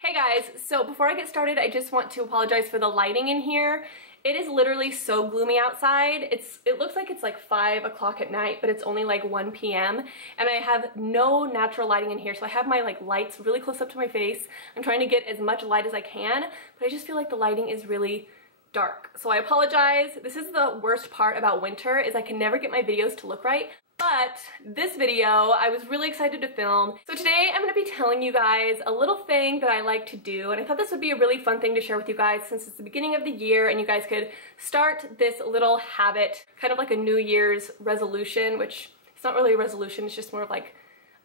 Hey guys, so before I get started, I just want to apologize for the lighting in here. It is literally so gloomy outside. It looks like it's like 5 o'clock at night, but it's only like 1 p.m. and I have no natural lighting in here. So I have my lights really close up to my face. I'm trying to get as much light as I can, but I just feel like the lighting is really dark. So I apologize. This is the worst part about winter, is I can never get my videos to look right. But this video, I was really excited to film. So today I'm going to be telling you guys a little thing that I like to do, and I thought this would be a really fun thing to share with you guys since it's the beginning of the year and you guys could start this little habit, kind of like a New Year's resolution, which it's not really a resolution, it's just more of like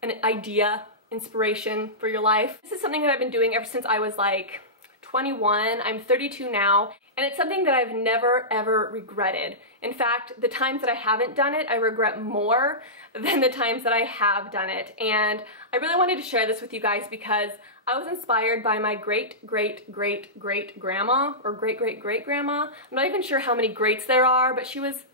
an idea, inspiration for your life. This is something that I've been doing ever since I was like 21. I'm 32 now, and it's something that I've never ever regretted. In fact, the times that I haven't done it, I regret more than the times that I have done it. And I really wanted to share this with you guys because I was inspired by my great-great-great-great-grandma, or great-great-great-grandma. I'm not even sure how many greats there are, but she was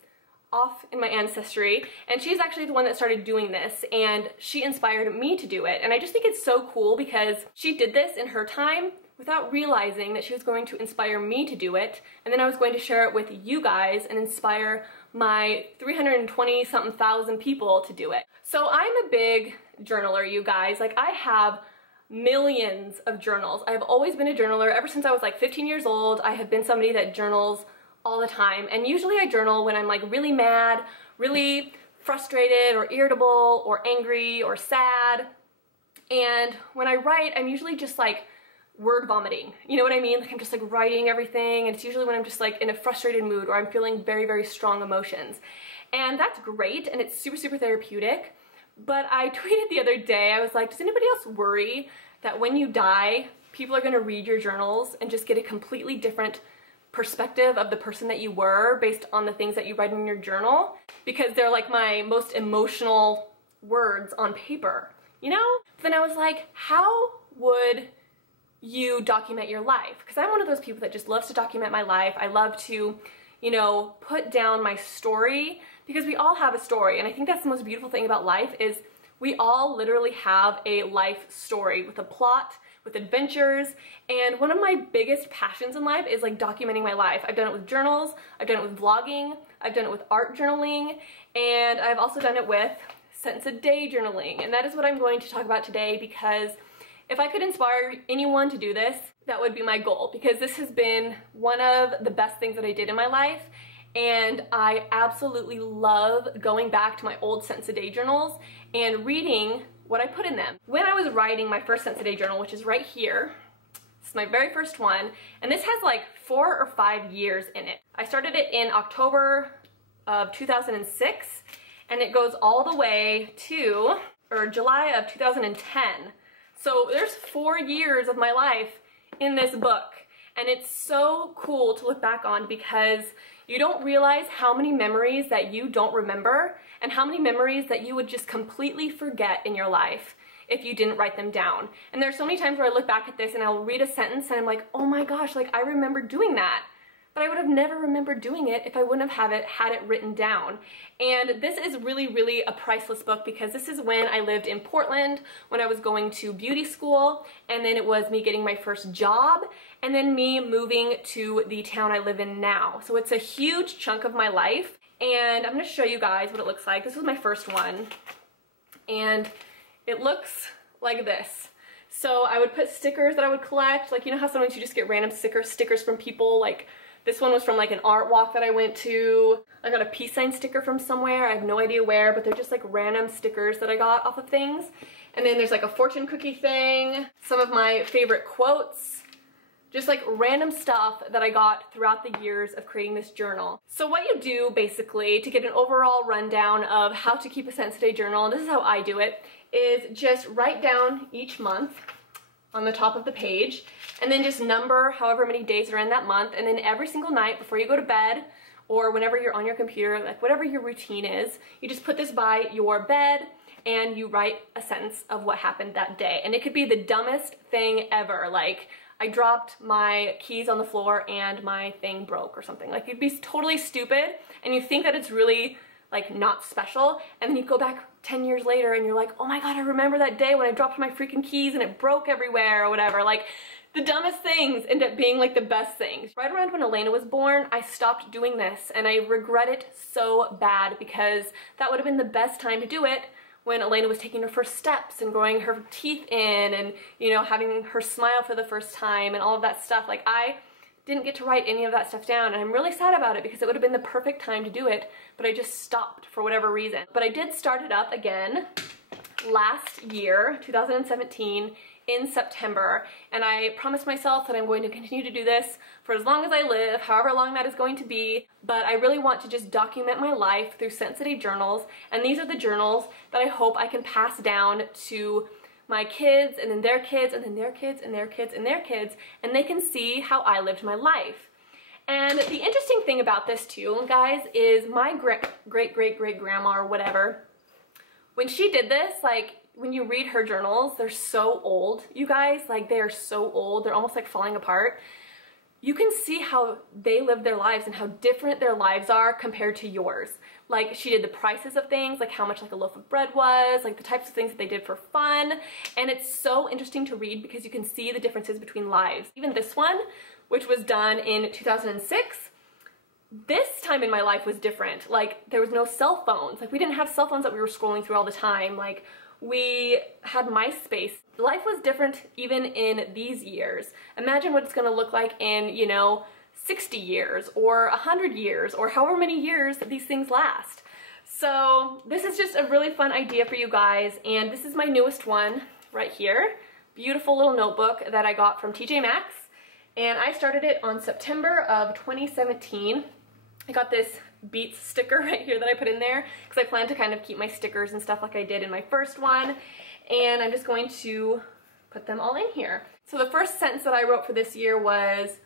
off in my ancestry, and she's actually the one that started doing this, and she inspired me to do it. And I just think it's so cool because she did this in her time without realizing that she was going to inspire me to do it, and then I was going to share it with you guys and inspire my 320 something thousand people to do it. So I'm a big journaler, you guys. Like, I have millions of journals. I've always been a journaler. Ever since I was like 15 years old, I have been somebody that journals all the time. And usually I journal when I'm like really mad, really frustrated or irritable or angry or sad. And when I write, I'm usually just like word vomiting. You know what I mean? Like, I'm just like writing everything, and it's usually when I'm just like in a frustrated mood or I'm feeling very, very strong emotions. And that's great, and it's super, super therapeutic. But I tweeted the other day, I was like, does anybody else worry that when you die, people are gonna read your journals and just get a completely different perspective of the person that you were based on the things that you write in your journal? Because they're like my most emotional words on paper, you know? But then I was like, how would you document your life? Because I'm one of those people that just loves to document my life. I love to, you know, put down my story, because we all have a story. And I think that's the most beautiful thing about life, is we all literally have a life story with a plot, with adventures. And one of my biggest passions in life is like documenting my life. I've done it with journals, I've done it with vlogging, I've done it with art journaling, and I've also done it with sentence a day journaling. And that is what I'm going to talk about today, because if I could inspire anyone to do this, that would be my goal, because this has been one of the best things that I did in my life, and I absolutely love going back to my old sentence a day journals and reading what I put in them. When I was writing my first sentence a day journal, which is right here, this is my very first one, and this has like 4 or 5 years in it. I started it in October of 2006, and it goes all the way to, or July of 2010. So there's 4 years of my life in this book, and it's so cool to look back on, because you don't realize how many memories that you don't remember and how many memories that you would just completely forget in your life if you didn't write them down. And there's so many times where I look back at this and I'll read a sentence and I'm like, oh my gosh, like I remember doing that. But I would have never remembered doing it if I wouldn't have had it written down. And this is really, really a priceless book, because this is when I lived in Portland, when I was going to beauty school, and then it was me getting my first job, and then me moving to the town I live in now. So it's a huge chunk of my life, and I'm gonna show you guys what it looks like. This was my first one, and it looks like this. So I would put stickers that I would collect, like, you know how sometimes you just get random stickers from people, like this one was from like an art walk that I went to. I got a peace sign sticker from somewhere, I have no idea where, but they're just like random stickers that I got off of things. And then there's like a fortune cookie thing, some of my favorite quotes, just like random stuff that I got throughout the years of creating this journal. So what you do basically to get an overall rundown of how to keep a sentence a day journal, and this is how I do it, is just write down each month on the top of the page, and then just number however many days are in that month, and then every single night before you go to bed, or whenever you're on your computer, like whatever your routine is, you just put this by your bed and you write a sentence of what happened that day. And it could be the dumbest thing ever, like I dropped my keys on the floor and my thing broke or something. Like, you'd be totally stupid and you think that it's really like not special, and then you go back 10 years later and you're like, oh my God, I remember that day when I dropped my freaking keys and it broke everywhere or whatever. Like, the dumbest things end up being like the best things. Right around when Elena was born, I stopped doing this and I regret it so bad because that would have been the best time to do it when Elena was taking her first steps and growing her teeth in and, you know, having her smile for the first time and all of that stuff. Like, I didn't get to write any of that stuff down and I'm really sad about it because it would have been the perfect time to do it, but I just stopped for whatever reason. But I did start it up again last year, 2017, in September, and I promised myself that I'm going to continue to do this for as long as I live, however long that is going to be, but I really want to just document my life through Sensitive journals, and these are the journals that I hope I can pass down to my kids, and then their kids, and then their kids, and their kids, and their kids, and they can see how I lived my life. And the interesting thing about this too, guys, is my great-great-great-grandma or whatever, when she did this, like, when you read her journals, they're so old, you guys, like they are so old, they're almost like falling apart. You can see how they lived their lives and how different their lives are compared to yours. Like, she did the prices of things, like how much like a loaf of bread was, like the types of things that they did for fun, and it's so interesting to read because you can see the differences between lives. Even this one, which was done in 2006, this time in my life was different. Like, there was no cell phones. Like, we didn't have cell phones that we were scrolling through all the time. Like, we had MySpace. Life was different even in these years. Imagine what it's gonna look like in, you know, 60 years or 100 years or however many years these things last. So this is just a really fun idea for you guys, and this is my newest one right here. Beautiful little notebook that I got from TJ Maxx, and I started it on September of 2017. I got this Beats sticker right here that I put in there because I plan to kind of keep my stickers and stuff like I did in my first one, and I'm just going to put them all in here. So the first sentence that I wrote for this year was,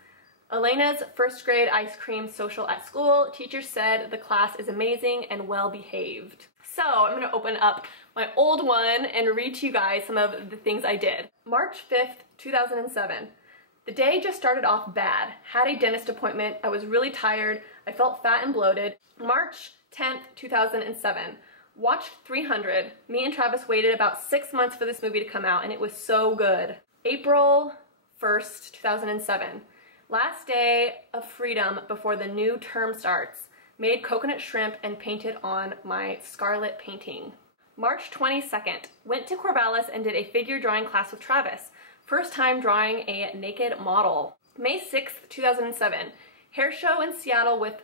Elena's first grade ice cream social at school. Teacher said the class is amazing and well behaved. So I'm going to open up my old one and read to you guys some of the things I did. March 5th, 2007. The day just started off bad. Had a dentist appointment. I was really tired. I felt fat and bloated. March 10th, 2007. Watched 300. Me and Travis waited about 6 months for this movie to come out, and it was so good. April 1st, 2007. Last day of freedom before the new term starts. Made coconut shrimp and painted on my scarlet painting. March 22nd. Went to Corvallis and did a figure drawing class with Travis. First time drawing a naked model. May 6th, 2007. Hair show in Seattle with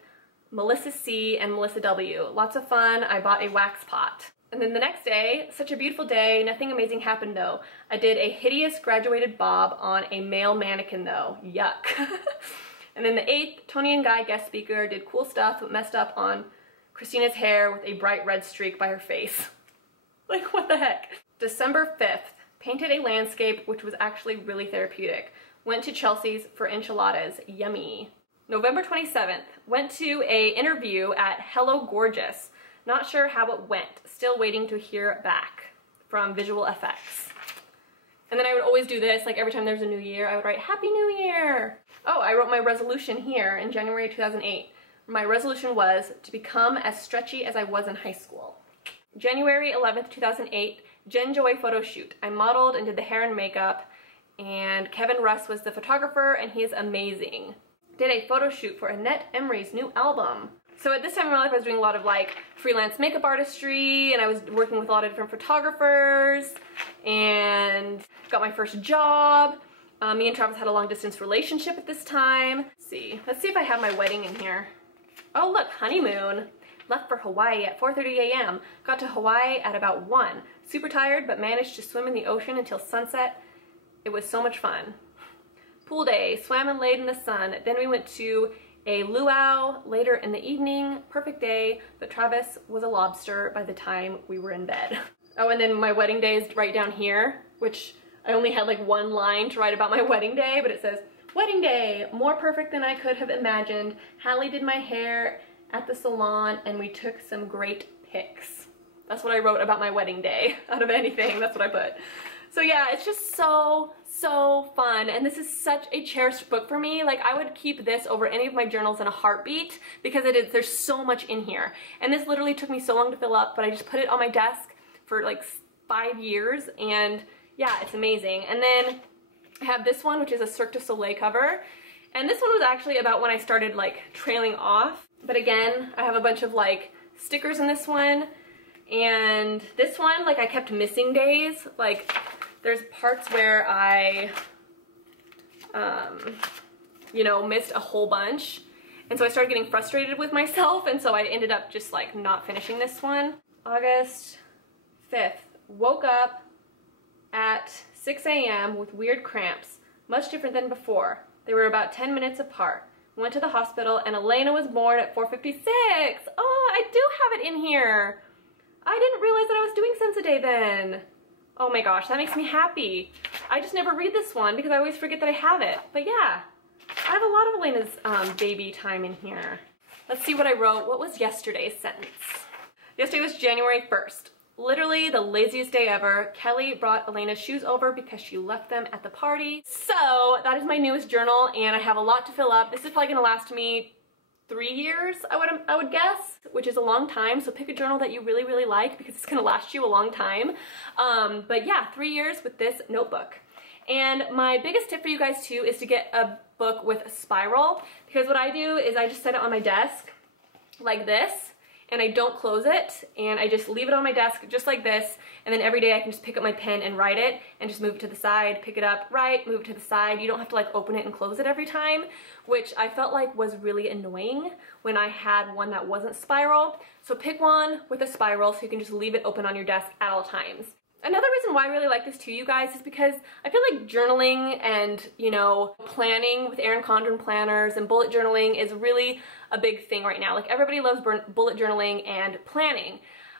Melissa C. and Melissa W. Lots of fun. I bought a wax pot. And then the next day, such a beautiful day. Nothing amazing happened though. I did a hideous graduated bob on a male mannequin though. Yuck. And then the 8th, Tony and Guy guest speaker did cool stuff but messed up on Christina's hair with a bright red streak by her face. Like, what the heck? December 5th. Painted a landscape, which was actually really therapeutic. Went to Chelsea's for enchiladas. Yummy. November 27th. Went to a interview at Hello Gorgeous. Not sure how it went. Still waiting to hear back from Visual Effects. And then I would always do this, like every time there's a new year, I would write Happy New Year. Oh, I wrote my resolution here in January 2008. My resolution was to become as stretchy as I was in high school. January 11th, 2008. Jen Joy photo shoot. I modeled and did the hair and makeup, and Kevin Russ was the photographer, and he is amazing. Did a photo shoot for Annette Emery's new album. So at this time in my life I was doing a lot of like freelance makeup artistry, and I was working with a lot of different photographers, and got my first job. Me and Travis had a long distance relationship at this time. Let's see if I have my wedding in here. Oh look, honeymoon. Left for Hawaii at 4:30 a.m. Got to Hawaii at about 1. Super tired, but managed to swim in the ocean until sunset. It was so much fun. Pool day, swam and laid in the sun. Then we went to a luau later in the evening. Perfect day, but Travis was a lobster by the time we were in bed. Oh, and then my wedding day is right down here, which I only had like one line to write about my wedding day, but it says, wedding day, more perfect than I could have imagined. Hallie did my hair at the salon, and we took some great pics. That's what I wrote about my wedding day. Out of anything, that's what I put. So yeah, it's just so fun, and this is such a cherished book for me. Like, I would keep this over any of my journals in a heartbeat because there's so much in here. And this literally took me so long to fill up, but I just put it on my desk for like 5 years, and yeah, it's amazing. And then I have this one, which is a Cirque du Soleil cover, and this one was actually about when I started like trailing off. But again, I have a bunch of like stickers in this one, and this one, like I kept missing days. Like there's parts where I, you know, missed a whole bunch. And so I started getting frustrated with myself, and so I ended up just like not finishing this one. August 5th, woke up at 6 a.m. with weird cramps, much different than before. They were about 10 minutes apart. Went to the hospital and Elena was born at 4:56. Oh, I do have it in here. I didn't realize that I was doing Sense-A-Day then. Oh my gosh, that makes me happy. I just never read this one because I always forget that I have it. But yeah, I have a lot of Elena's baby time in here. Let's see what I wrote. What was yesterday's sentence? Yesterday was January 1st. Literally the laziest day ever. Kelly brought Elena's shoes over because she left them at the party. So that is my newest journal, and I have a lot to fill up. This is probably gonna last me 3 years, I would guess, which is a long time. So pick a journal that you really, really like because it's gonna last you a long time. But yeah, 3 years with this notebook. And my biggest tip for you guys too is to get a book with a spiral, because what I do is I just set it on my desk like this, and I don't close it, and I just leave it on my desk just like this, and then every day I can just pick up my pen and write it, and just move it to the side, pick it up, write, move it to the side. You don't have to like open it and close it every time, which I felt like was really annoying when I had one that wasn't spiral. So pick one with a spiral so you can just leave it open on your desk at all times. Another reason why I really like this too, you guys, is because I feel like journaling and, you know, planning with Erin Condren planners and bullet journaling is really a big thing right now. Like everybody loves bullet journaling and planning.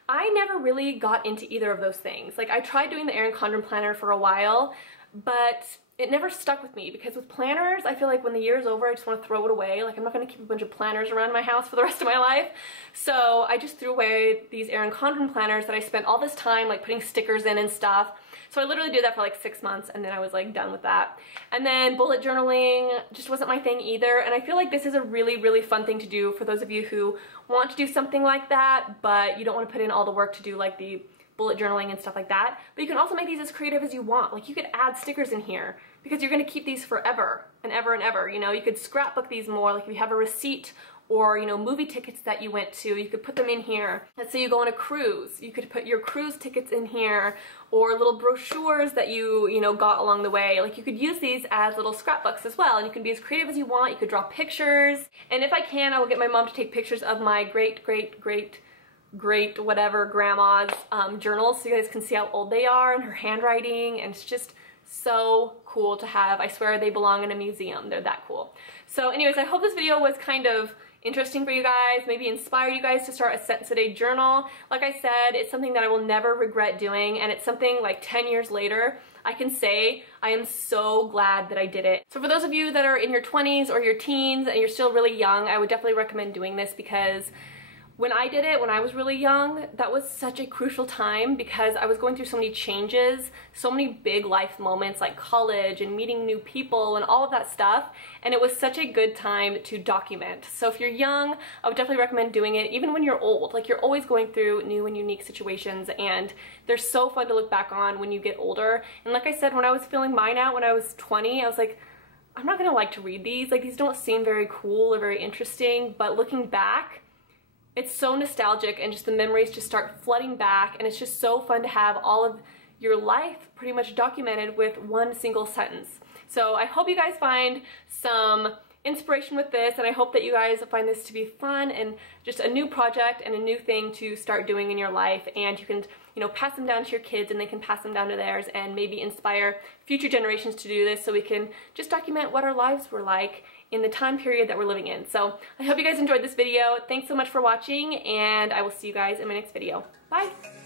I never really got into either of those things. Like I tried doing the Erin Condren planner for a while, but it never stuck with me because with planners, I feel like when the year is over, I just want to throw it away. Like I'm not going to keep a bunch of planners around my house for the rest of my life. So I just threw away these Erin Condren planners that I spent all this time like putting stickers in and stuff. So I literally did that for like 6 months, and then I was like done with that. And then bullet journaling just wasn't my thing either. And I feel like this is a really, really fun thing to do for those of you who want to do something like that, but you don't want to put in all the work to do like the bullet journaling and stuff like that. But you can also make these as creative as you want. Like you could add stickers in here because you're going to keep these forever and ever and ever. You know, you could scrapbook these more. Like if you have a receipt or, you know, movie tickets that you went to, you could put them in here. Let's say you go on a cruise, you could put your cruise tickets in here, or little brochures that you know, got along the way. Like you could use these as little scrapbooks as well, and you can be as creative as you want. You could draw pictures, and if I can, I will get my mom to take pictures of my great whatever grandma's journals so you guys can see how old they are and her handwriting, and it's just so cool to have. I swear they belong in a museum. They're that cool. So anyways, I hope this video was kind of interesting for you guys, maybe inspire you guys to start a Sense-A-Day journal. Like I said, it's something that I will never regret doing, and it's something like 10 years later I can say I am so glad that I did it. So for those of you that are in your 20s or your teens and you're still really young, I would definitely recommend doing this, because when I did it, when I was really young, that was such a crucial time because I was going through so many changes, so many big life moments like college and meeting new people and all of that stuff, and it was such a good time to document. So if you're young, I would definitely recommend doing it even when you're old. Like you're always going through new and unique situations, and they're so fun to look back on when you get older. And like I said, when I was filling mine out when I was 20, I was like, I'm not gonna like to read these. Like these don't seem very cool or very interesting, but looking back, it's so nostalgic, and just the memories just start flooding back, and it's just so fun to have all of your life pretty much documented with one single sentence. So I hope you guys find some inspiration with this, and I hope that you guys find this to be fun and just a new project and a new thing to start doing in your life, and you can, you know, pass them down to your kids and they can pass them down to theirs, and maybe inspire future generations to do this so we can just document what our lives were like in the time period that we're living in. So I hope you guys enjoyed this video. Thanks so much for watching, and I will see you guys in my next video. Bye!